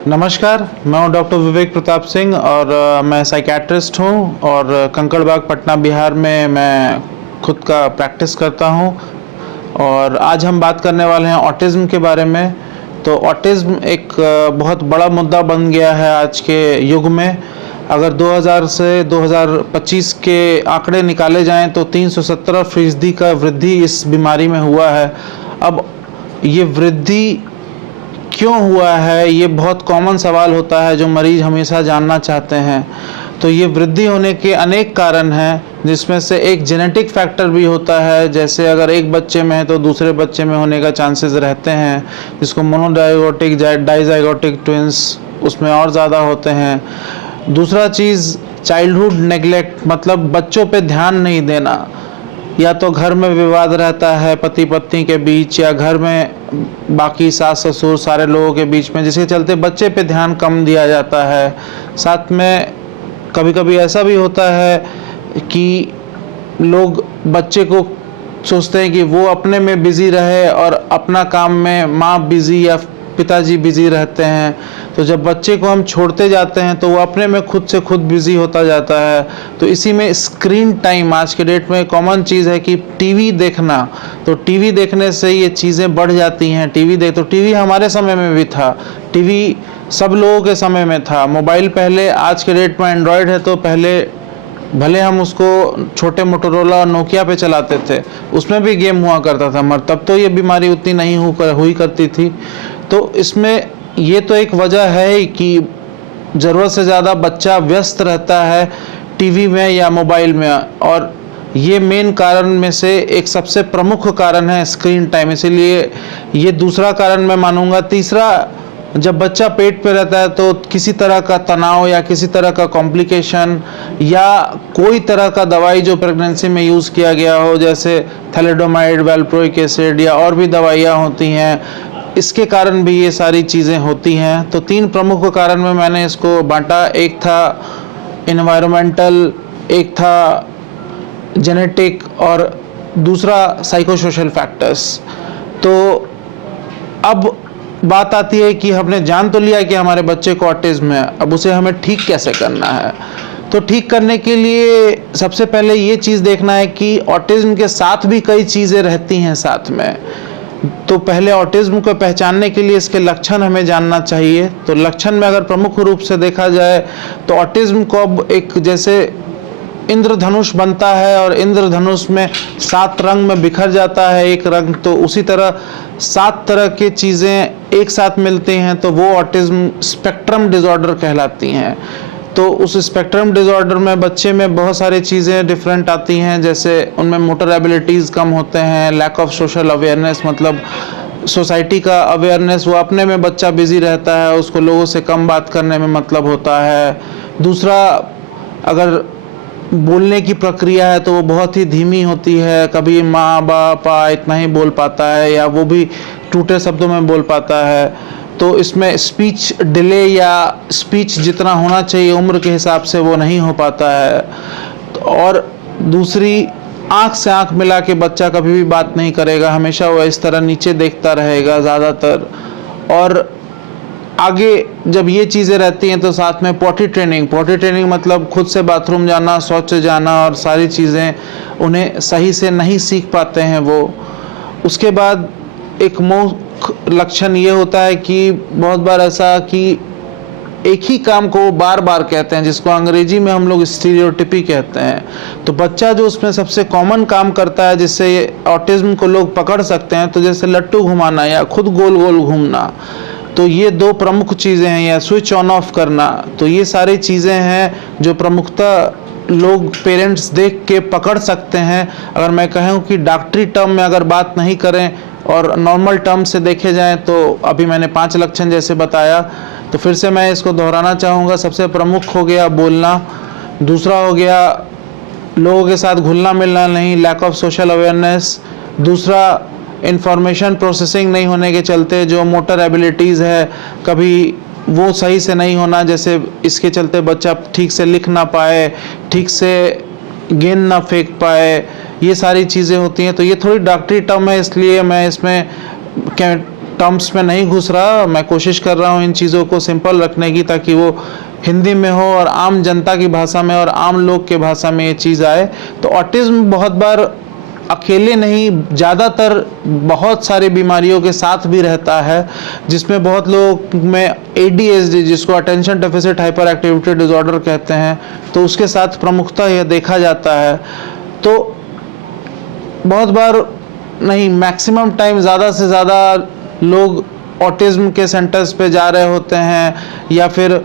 नमस्कार, मैं हूं डॉक्टर विवेक प्रताप सिंह और मैं साइकियाट्रिस्ट हूं और कंकड़बाग पटना बिहार में मैं खुद का प्रैक्टिस करता हूं। और आज हम बात करने वाले हैं ऑटिज़्म के बारे में। तो ऑटिज़्म एक बहुत बड़ा मुद्दा बन गया है आज के युग में। अगर 2000 से 2025 के आंकड़े निकाले जाएं तो 317% का वृद्धि इस बीमारी में हुआ है। अब ये वृद्धि क्यों हुआ है, ये बहुत कॉमन सवाल होता है जो मरीज हमेशा जानना चाहते हैं। तो ये वृद्धि होने के अनेक कारण हैं, जिसमें से एक जेनेटिक फैक्टर भी होता है। जैसे अगर एक बच्चे में है तो दूसरे बच्चे में होने का चांसेस रहते हैं, जिसको मोनोडाइगोटिक डाइजाइगोटिक ट्विंस उसमें और ज़्यादा होते हैं। दूसरा चीज़ चाइल्डहुड नेग्लेक्ट, मतलब बच्चों पे ध्यान नहीं देना। या तो घर में विवाद रहता है पति पत्नी के बीच, या घर में बाकी सास ससुर सारे लोगों के बीच में, जिसके चलते बच्चे पे ध्यान कम दिया जाता है। साथ में कभी कभी ऐसा भी होता है कि लोग बच्चे को सोचते हैं कि वो अपने में बिज़ी रहे और अपना काम में माँ बिज़ी या पिताजी बिज़ी रहते हैं। तो जब बच्चे को हम छोड़ते जाते हैं तो वो अपने में खुद से खुद बिज़ी होता जाता है। तो इसी में स्क्रीन टाइम आज के डेट में कॉमन चीज़ है कि टीवी देखना। तो टीवी देखने से ये चीज़ें बढ़ जाती हैं। तो टीवी हमारे समय में भी था, टीवी सब लोगों के समय में था। मोबाइल पहले, आज के डेट में एंड्रॉयड है तो पहले भले हम उसको छोटे मोटोरोला और नोकिया पे चलाते थे, उसमें भी गेम हुआ करता था, मगर तब तो ये बीमारी उतनी नहीं हुई करती थी। तो इसमें ये तो एक वजह है कि ज़रूरत से ज़्यादा बच्चा व्यस्त रहता है टीवी में या मोबाइल में, और ये मेन कारण में से एक सबसे प्रमुख कारण है स्क्रीन टाइम। इसीलिए ये दूसरा कारण मैं मानूंगा। तीसरा, जब बच्चा पेट पे रहता है तो किसी तरह का तनाव या किसी तरह का कॉम्प्लिकेशन या कोई तरह का दवाई जो प्रेगनेंसी में यूज़ किया गया हो, जैसे थैलेडोमाइड, वैल्प्रोइक एसिड या और भी दवाइयाँ होती हैं, इसके कारण भी ये सारी चीज़ें होती हैं। तो तीन प्रमुख कारण में मैंने इसको बांटा। एक था इन्वायरमेंटल, एक था जेनेटिक और दूसरा साइकोसोशल फैक्टर्स। तो अब बात आती है कि हमने जान तो लिया कि हमारे बच्चे को ऑटिज़्म है, अब उसे हमें ठीक कैसे करना है। तो ठीक करने के लिए सबसे पहले ये चीज़ देखना है कि ऑटिज़्म के साथ भी कई चीज़ें रहती हैं साथ में। तो पहले ऑटिज़्म को पहचानने के लिए इसके लक्षण हमें जानना चाहिए। तो लक्षण में अगर प्रमुख रूप से देखा जाए तो ऑटिज़्म को अब एक जैसे इंद्रधनुष बनता है और इंद्रधनुष में 7 रंग में बिखर जाता है एक रंग, तो उसी तरह 7 तरह की चीज़ें एक साथ मिलती हैं तो वो ऑटिज़्म स्पेक्ट्रम डिसऑर्डर कहलाती हैं। तो उस स्पेक्ट्रम डिसऑर्डर में बच्चे में बहुत सारी चीज़ें डिफरेंट आती हैं, जैसे उनमें मोटर एबिलिटीज़ कम होते हैं, लैक ऑफ सोशल अवेयरनेस, मतलब सोसाइटी का अवेयरनेस, वो अपने में बच्चा बिज़ी रहता है, उसको लोगों से कम बात करने में मतलब होता है। दूसरा, अगर बोलने की प्रक्रिया है तो वो बहुत ही धीमी होती है, कभी माँ बापा इतना ही बोल पाता है या वो भी टूटे शब्दों में बोल पाता है। तो इसमें स्पीच डिले या स्पीच जितना होना चाहिए उम्र के हिसाब से वो नहीं हो पाता है। और दूसरी, आँख से आँख मिला के बच्चा कभी भी बात नहीं करेगा, हमेशा वो इस तरह नीचे देखता रहेगा ज़्यादातर। और आगे जब ये चीज़ें रहती हैं तो साथ में पॉटी ट्रेनिंग मतलब खुद से बाथरूम जाना, शौच जाना और सारी चीज़ें उन्हें सही से नहीं सीख पाते हैं वो। उसके बाद एक मुख्य लक्षण ये होता है कि बहुत बार ऐसा कि एक ही काम को वो बार बार कहते हैं, जिसको अंग्रेजी में हम लोग स्टीरियोटिपी कहते हैं। तो बच्चा जो उसमें सबसे कॉमन काम करता है जिससे ऑटिज़्म को लोग पकड़ सकते हैं, तो जैसे लट्टू घुमाना या खुद गोल गोल घूमना, तो ये 2 प्रमुख चीज़ें हैं, या स्विच ऑन ऑफ करना। तो ये सारी चीज़ें हैं जो प्रमुखतः लोग पेरेंट्स देख के पकड़ सकते हैं। अगर मैं कहूँ कि डॉक्टरी टर्म में अगर बात नहीं करें और नॉर्मल टर्म से देखे जाएं, तो अभी मैंने 5 लक्षण जैसे बताया, तो फिर से मैं इसको दोहराना चाहूँगा। सबसे प्रमुख हो गया बोलना, दूसरा हो गया लोगों के साथ घुलना मिलना नहीं, लैक ऑफ सोशल अवेयरनेस, दूसरा इंफॉर्मेशन प्रोसेसिंग नहीं होने के चलते जो मोटर एबिलिटीज़ है कभी वो सही से नहीं होना, जैसे इसके चलते बच्चा ठीक से लिख ना पाए, ठीक से गेंद ना फेंक पाए, ये सारी चीज़ें होती हैं। तो ये थोड़ी डॉक्टरी टर्म है, इसलिए मैं इसमें टर्म्स में नहीं घुस रहा, मैं कोशिश कर रहा हूँ इन चीज़ों को सिंपल रखने की, ताकि वो हिंदी में हो और आम जनता की भाषा में और आम लोग के भाषा में ये चीज़ आए। तो ऑटिज़्म बहुत बार अकेले नहीं, ज़्यादातर बहुत सारी बीमारियों के साथ भी रहता है, जिसमें बहुत लोग में ADHD, जिसको attention deficit hyper activity disorder कहते हैं, तो उसके साथ प्रमुखता यह देखा जाता है। तो बहुत बार नहीं, मैक्सिमम टाइम ज़्यादा से ज़्यादा लोग ऑटिज़्म के सेंटर्स पे जा रहे होते हैं, या फिर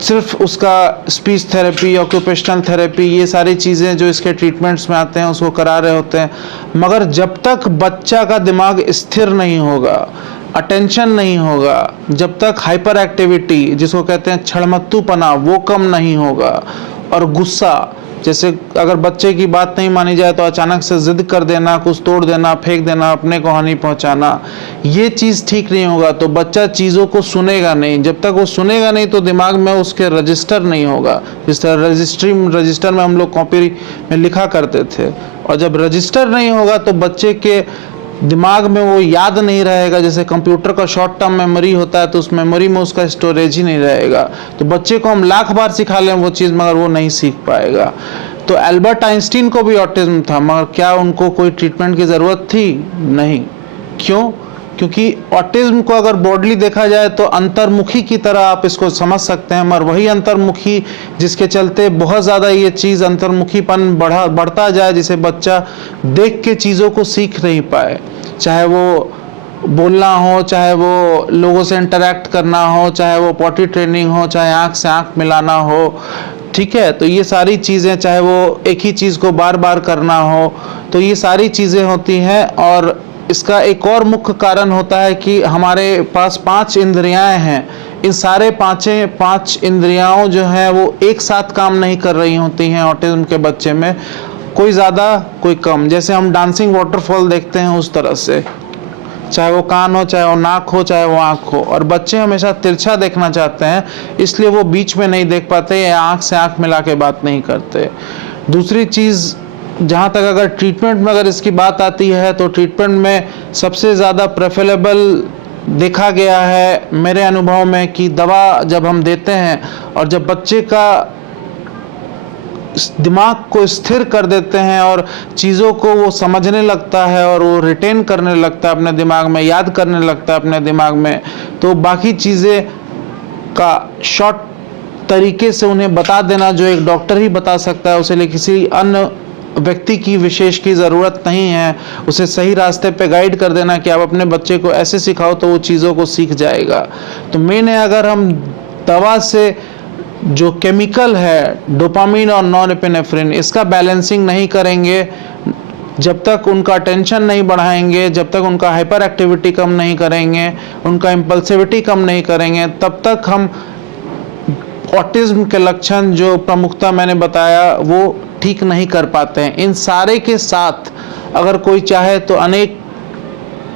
सिर्फ उसका स्पीच थेरेपी, ऑक्यूपेशनल थेरेपी, ये सारी चीज़ें जो इसके ट्रीटमेंट्स में आते हैं उसको करा रहे होते हैं। मगर जब तक बच्चा का दिमाग स्थिर नहीं होगा, अटेंशन नहीं होगा, जब तक हाइपर एक्टिविटी, जिसको कहते हैं छड़मत्तूपना, वो कम नहीं होगा, और गुस्सा, जैसे अगर बच्चे की बात नहीं मानी जाए तो अचानक से जिद कर देना, कुछ तोड़ देना, फेंक देना, अपने को हानि पहुंचाना, ये चीज़ ठीक नहीं होगा। तो बच्चा चीज़ों को सुनेगा नहीं, जब तक वो सुनेगा नहीं तो दिमाग में उसके रजिस्टर नहीं होगा। जिस तरह रजिस्टर में हम लोग कॉपी में लिखा करते थे, और जब रजिस्टर नहीं होगा तो बच्चे के दिमाग में वो याद नहीं रहेगा। जैसे कंप्यूटर का शॉर्ट टर्म मेमोरी होता है, तो उस मेमोरी में उसका स्टोरेज ही नहीं रहेगा। तो बच्चे को हम लाख बार सिखा लें वो चीज़, मगर वो नहीं सीख पाएगा। तो एल्बर्ट आइंस्टीन को भी ऑटिज्म था, मगर क्या उनको कोई ट्रीटमेंट की ज़रूरत थी? नहीं। क्यों? क्योंकि ऑटिज्म को अगर ब्रॉडली देखा जाए तो अंतर्मुखी की तरह आप इसको समझ सकते हैं, मगर वही अंतर्मुखी जिसके चलते बहुत ज़्यादा ये चीज़ अंतर्मुखीपन बढ़ता जाए, जिसे बच्चा देख के चीज़ों को सीख नहीं पाए, चाहे वो बोलना हो, चाहे वो लोगों से इंटरेक्ट करना हो, चाहे वो पॉटी ट्रेनिंग हो, चाहे आँख से आँख मिलाना हो, ठीक है। तो ये सारी चीज़ें, चाहे वो एक ही चीज़ को बार बार करना हो, तो ये सारी चीज़ें होती हैं। और इसका एक और मुख्य कारण होता है कि हमारे पास 5 इंद्रियां हैं, इन सारे पाँच इंद्रियां जो हैं वो एक साथ काम नहीं कर रही होती हैं ऑटिज्म के बच्चे में, कोई ज़्यादा कोई कम। जैसे हम डांसिंग वाटरफॉल देखते हैं उस तरह से, चाहे वो कान हो, चाहे वो नाक हो, चाहे वो आँख हो। और बच्चे हमेशा तिरछा देखना चाहते हैं, इसलिए वो बीच में नहीं देख पाते या आँख से आँख मिला के बात नहीं करते। दूसरी चीज़, जहाँ तक अगर ट्रीटमेंट में अगर इसकी बात आती है, तो ट्रीटमेंट में सबसे ज़्यादा प्रेफरेबल देखा गया है मेरे अनुभव में कि दवा जब हम देते हैं और जब बच्चे का दिमाग को स्थिर कर देते हैं और चीज़ों को वो समझने लगता है और वो रिटेन करने लगता है अपने दिमाग में, याद करने लगता है अपने दिमाग में, तो बाकी चीज़ें का शॉर्ट तरीके से उन्हें बता देना, जो एक डॉक्टर ही बता सकता है, उसे लिए किसी अन्य व्यक्ति की विशेष की ज़रूरत नहीं है। उसे सही रास्ते पे गाइड कर देना कि आप अपने बच्चे को ऐसे सिखाओ तो वो चीज़ों को सीख जाएगा। तो मेन है, अगर हम दवा से जो केमिकल है डोपामिन और नॉरएपिनेफ्रिन, इसका बैलेंसिंग नहीं करेंगे, जब तक उनका टेंशन नहीं बढ़ाएंगे, जब तक उनका हाइपर एक्टिविटी कम नहीं करेंगे, उनका इम्पल्सिविटी कम नहीं करेंगे, तब तक हम ऑटिज्म के लक्षण जो प्रमुखता मैंने बताया वो ठीक नहीं कर पाते हैं। इन सारे के साथ अगर कोई चाहे तो अनेक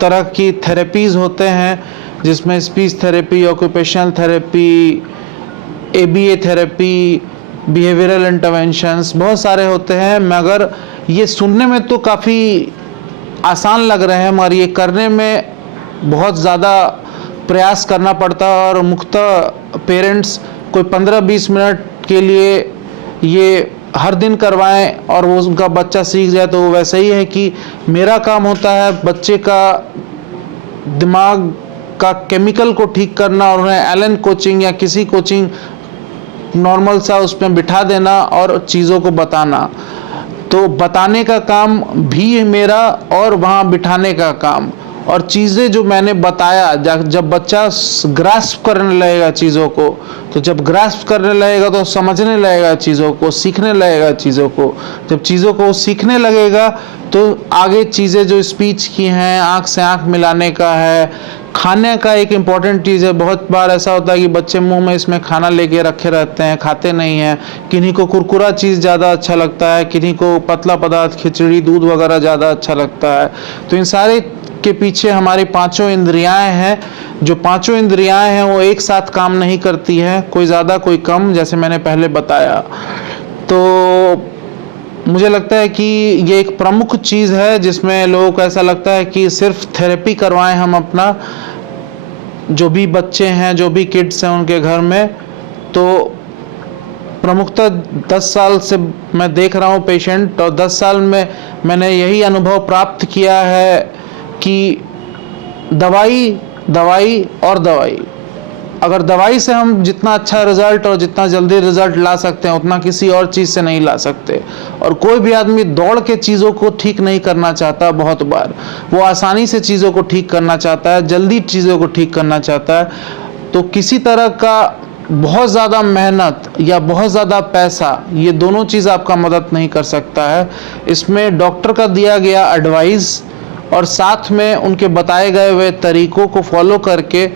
तरह की थेरेपीज़ होते हैं, जिसमें speech therapy, occupational therapy, ABA therapy, behavioural interventions, बहुत सारे होते हैं। मगर ये सुनने में तो काफ़ी आसान लग रहे हैं, मगर ये करने में बहुत ज़्यादा प्रयास करना पड़ता है। और मुख्यतः पेरेंट्स कोई 15-20 मिनट के लिए ये हर दिन करवाएं और वो उनका बच्चा सीख जाए, तो वो वैसे ही है कि मेरा काम होता है बच्चे का दिमाग का केमिकल को ठीक करना और उन्हें एलन कोचिंग या किसी कोचिंग नॉर्मल सा उसमें बिठा देना और चीज़ों को बताना। तो बताने का काम भी मेरा और वहाँ बिठाने का काम, और चीज़ें जो मैंने बताया, जब बच्चा ग्रास्प करने लगेगा चीज़ों को, तो जब ग्रास्प करने लगेगा तो समझने लगेगा चीज़ों को, सीखने लगेगा चीज़ों को। जब चीज़ों को सीखने लगेगा तो आगे चीज़ें जो स्पीच की हैं, आँख से आँख मिलाने का है, खाने का एक इम्पॉर्टेंट चीज़ है। बहुत बार ऐसा होता है कि बच्चे मुंह में इसमें खाना लेके रखे रहते हैं, खाते नहीं हैं। किन्हीं को कुरकुरा चीज़ ज़्यादा अच्छा लगता है, किन्हीं को पतला पदार्थ, खिचड़ी, दूध वगैरह ज़्यादा अच्छा लगता है। तो इन सारे के पीछे हमारी 5 इंद्रियां हैं। जो 5 इंद्रियां हैं वो एक साथ काम नहीं करती है, कोई ज़्यादा कोई कम, जैसे मैंने पहले बताया। तो मुझे लगता है कि ये एक प्रमुख चीज़ है जिसमें लोगों को ऐसा लगता है कि सिर्फ थेरेपी करवाएं हम अपना, जो भी बच्चे हैं, जो भी किड्स हैं उनके घर में, तो प्रमुखतः 10 साल से मैं देख रहा हूँ पेशेंट, और 10 साल में मैंने यही अनुभव प्राप्त किया है कि दवाई दवाई और दवाई, अगर दवाई से हम जितना अच्छा रिजल्ट और जितना जल्दी रिजल्ट ला सकते हैं उतना किसी और चीज़ से नहीं ला सकते। और कोई भी आदमी दौड़ के चीज़ों को ठीक नहीं करना चाहता, बहुत बार वो आसानी से चीज़ों को ठीक करना चाहता है, जल्दी चीज़ों को ठीक करना चाहता है। तो किसी तरह का बहुत ज़्यादा मेहनत या बहुत ज़्यादा पैसा, ये दोनों चीज़ आपका मदद नहीं कर सकता है। इसमें डॉक्टर का दिया गया एडवाइस और साथ में उनके बताए गए हुए तरीकों को फॉलो करके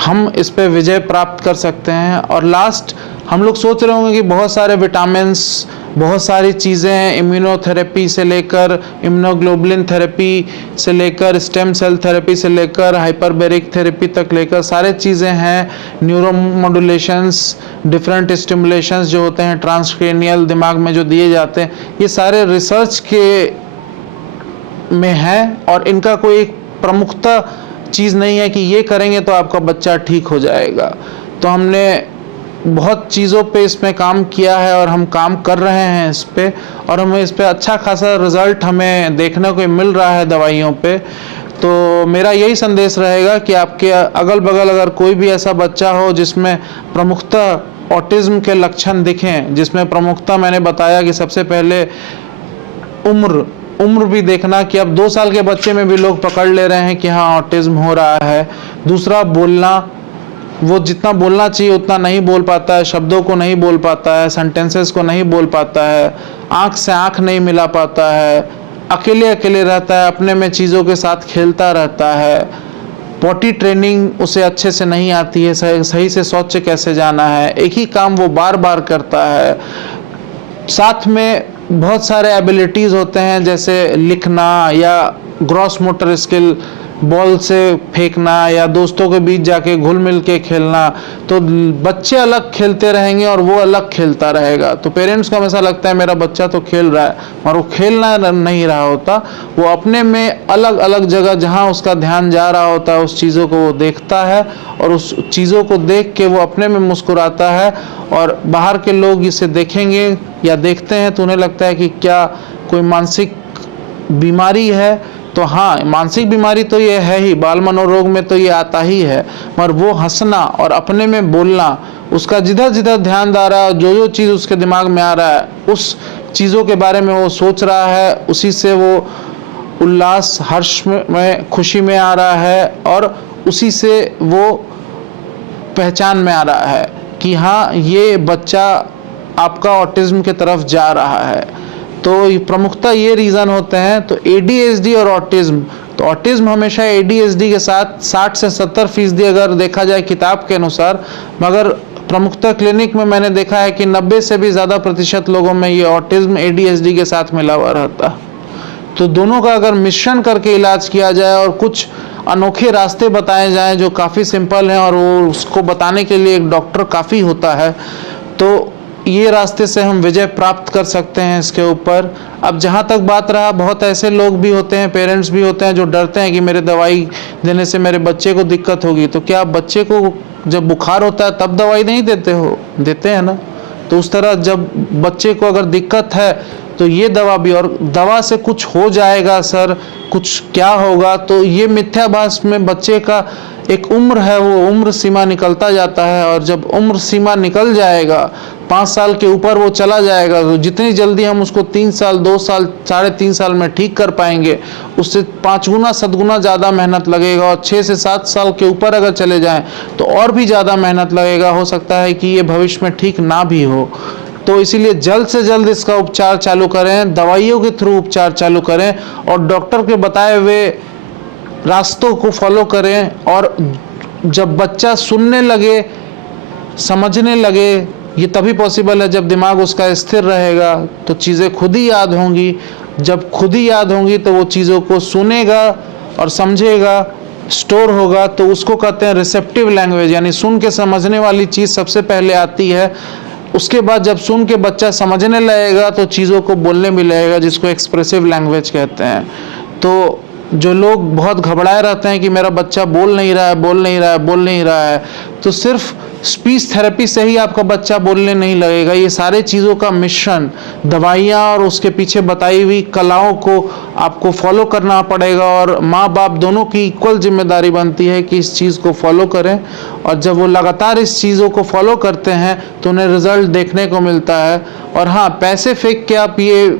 हम इस पे विजय प्राप्त कर सकते हैं। और लास्ट, हम लोग सोच रहे होंगे कि बहुत सारे विटामिन्स, बहुत सारी चीज़ें, इम्यूनोथेरेपी से लेकर इम्यूनोग्लोबुलिन थेरेपी से लेकर स्टेम सेल थेरेपी से लेकर हाइपरबैरिक थेरेपी तक लेकर सारे चीज़ें हैं, न्यूरोमोडुलेशंस, डिफरेंट स्टिमुलेशंस जो होते हैं ट्रांसक्रेनियल दिमाग में जो दिए जाते हैं, ये सारे रिसर्च के में है और इनका कोई एक प्रमुखता चीज़ नहीं है कि ये करेंगे तो आपका बच्चा ठीक हो जाएगा। तो हमने बहुत चीज़ों पे इसमें काम किया है और हम काम कर रहे हैं इस पे, और हमें इस पे अच्छा खासा रिज़ल्ट हमें देखने को मिल रहा है दवाइयों पे। तो मेरा यही संदेश रहेगा कि आपके अगल बगल अगर कोई भी ऐसा बच्चा हो जिसमें प्रमुखतः ऑटिज़्म के लक्षण दिखें, जिसमें प्रमुखतः मैंने बताया कि सबसे पहले उम्र भी देखना कि अब 2 साल के बच्चे में भी लोग पकड़ ले रहे हैं कि हाँ ऑटिज़्म हो रहा है। दूसरा, बोलना, वो जितना बोलना चाहिए उतना नहीं बोल पाता है, शब्दों को नहीं बोल पाता है, सेंटेंसेस को नहीं बोल पाता है, आँख से आँख नहीं मिला पाता है, अकेले अकेले रहता है, अपने में चीज़ों के साथ खेलता रहता है, पॉटी ट्रेनिंग उसे अच्छे से नहीं आती है, सही से शौच कैसे जाना है, एक ही काम वो बार बार करता है। साथ में बहुत सारे एबिलिटीज़ होते हैं जैसे लिखना या ग्रॉस मोटर स्किल, बॉल से फेंकना या दोस्तों के बीच जाके घुल मिल के खेलना। तो बच्चे अलग खेलते रहेंगे और वो अलग खेलता रहेगा, तो पेरेंट्स को हमेशा लगता है मेरा बच्चा तो खेल रहा है, और वो खेलना नहीं रहा होता, वो अपने में अलग अलग जगह जहाँ उसका ध्यान जा रहा होता है उस चीज़ों को वो देखता है, और उस चीज़ों को देख के वो अपने में मुस्कुराता है। और बाहर के लोग इसे देखेंगे या देखते हैं तो उन्हें लगता है कि क्या कोई मानसिक बीमारी है। तो हाँ, मानसिक बीमारी तो ये है ही, बाल मनोरोग में तो ये आता ही है, मगर वो हंसना और अपने में बोलना, उसका जिधर जिधर ध्यान जा रहा है, जो जो चीज़ उसके दिमाग में आ रहा है उस चीज़ों के बारे में वो सोच रहा है, उसी से वो उल्लास, हर्ष में, खुशी में आ रहा है, और उसी से वो पहचान में आ रहा है कि हाँ ये बच्चा आपका ऑटिज़्म की तरफ जा रहा है। तो प्रमुखतः ये रीज़न होते हैं। तो ADHD और ऑटिज़्म, तो ऑटिज़्म हमेशा ADHD के साथ 60 से 70% अगर देखा जाए किताब के अनुसार, मगर प्रमुखतः क्लिनिक में मैंने देखा है कि 90 से भी ज़्यादा प्रतिशत लोगों में ये ऑटिज़्म ADHD के साथ मिला हुआ रहता। तो दोनों का अगर मिश्रण करके इलाज किया जाए और कुछ अनोखे रास्ते बताए जाएं जो काफ़ी सिंपल हैं और वो उसको बताने के लिए एक डॉक्टर काफ़ी होता है, तो ये रास्ते से हम विजय प्राप्त कर सकते हैं इसके ऊपर। अब जहाँ तक बात रहा, बहुत ऐसे लोग भी होते हैं, पेरेंट्स भी होते हैं जो डरते हैं कि मेरे दवाई देने से मेरे बच्चे को दिक्कत होगी। तो क्या आप बच्चे को जब बुखार होता है तब दवाई नहीं देते हो? देते हैं ना। तो उस तरह जब बच्चे को अगर दिक्कत है तो ये दवा भी, और दवा से कुछ हो जाएगा सर, कुछ क्या होगा, तो ये मिथ्याभास में बच्चे का एक उम्र है, वो उम्र सीमा निकलता जाता है, और जब उम्र सीमा निकल जाएगा, 5 साल के ऊपर वो चला जाएगा, तो जितनी जल्दी हम उसको 3 साल, 2 साल, 3.5 साल में ठीक कर पाएंगे, उससे 5 गुना 7 गुना ज़्यादा मेहनत लगेगा। और 6 से 7 साल के ऊपर अगर चले जाएं तो और भी ज़्यादा मेहनत लगेगा, हो सकता है कि ये भविष्य में ठीक ना भी हो। तो इसीलिए जल्द से जल्द इसका उपचार चालू करें, दवाइयों के थ्रू उपचार चालू करें, और डॉक्टर के बताए हुए रास्तों को फॉलो करें। और जब बच्चा सुनने लगे, समझने लगे, ये तभी पॉसिबल है जब दिमाग उसका स्थिर रहेगा, तो चीज़ें खुद ही याद होंगी। जब खुद ही याद होंगी तो वो चीज़ों को सुनेगा और समझेगा, स्टोर होगा, तो उसको कहते हैं रिसेप्टिव लैंग्वेज, यानी सुन के समझने वाली चीज़ सबसे पहले आती है। उसके बाद जब सुन के बच्चा समझने लगेगा तो चीज़ों को बोलने भी लगेगा, जिसको एक्सप्रेसिव लैंग्वेज कहते हैं। तो जो लोग बहुत घबराए रहते हैं कि मेरा बच्चा बोल नहीं रहा है, तो सिर्फ स्पीच थेरेपी से ही आपका बच्चा बोलने नहीं लगेगा। ये सारे चीज़ों का मिश्रण, दवाइयाँ और उसके पीछे बताई हुई कलाओं को आपको फॉलो करना पड़ेगा, और माँ बाप दोनों की इक्वल जिम्मेदारी बनती है कि इस चीज़ को फॉलो करें। और जब वो लगातार इस चीज़ों को फॉलो करते हैं तो उन्हें रिजल्ट देखने को मिलता है। और हाँ, पैसे फेंक के आप ये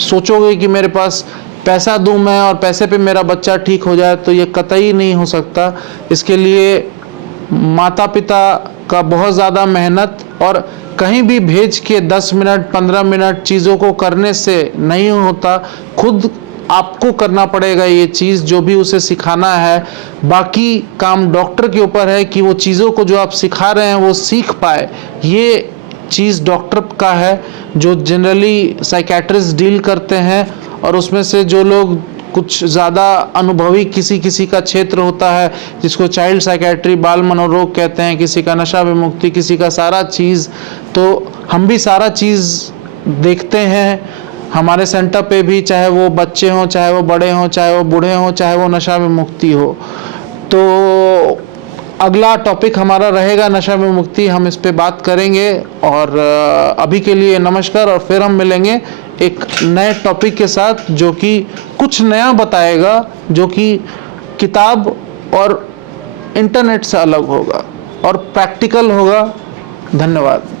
सोचोगे कि मेरे पास पैसा दूं मैं और पैसे पे मेरा बच्चा ठीक हो जाए, तो ये कतई नहीं हो सकता। इसके लिए माता पिता का बहुत ज़्यादा मेहनत, और कहीं भी भेज के 10 मिनट 15 मिनट चीज़ों को करने से नहीं होता। खुद आपको करना पड़ेगा ये चीज़, जो भी उसे सिखाना है। बाकी काम डॉक्टर के ऊपर है कि वो चीज़ों को जो आप सिखा रहे हैं वो सीख पाए। ये चीज़ डॉक्टर का है, जो जनरली साइकेट्रिस्ट डील करते हैं। और उसमें से जो लोग कुछ ज़्यादा अनुभवी किसी किसी का क्षेत्र होता है, जिसको चाइल्ड साइकेट्री, बाल मनोरोग कहते हैं, किसी का नशा विमुक्ति, किसी का सारा चीज़, तो हम भी सारा चीज़ देखते हैं हमारे सेंटर पे भी, चाहे वो बच्चे हों, चाहे वो बड़े हों, चाहे वो बूढ़े हों, चाहे वो नशा विमुक्ति हो। तो अगला टॉपिक हमारा रहेगा नशा विमुक्ति, हम इस पे बात करेंगे। और अभी के लिए नमस्कार, और फिर हम मिलेंगे एक नए टॉपिक के साथ, जो कि कुछ नया बताएगा, जो कि किताब और इंटरनेट से अलग होगा और प्रैक्टिकल होगा। धन्यवाद।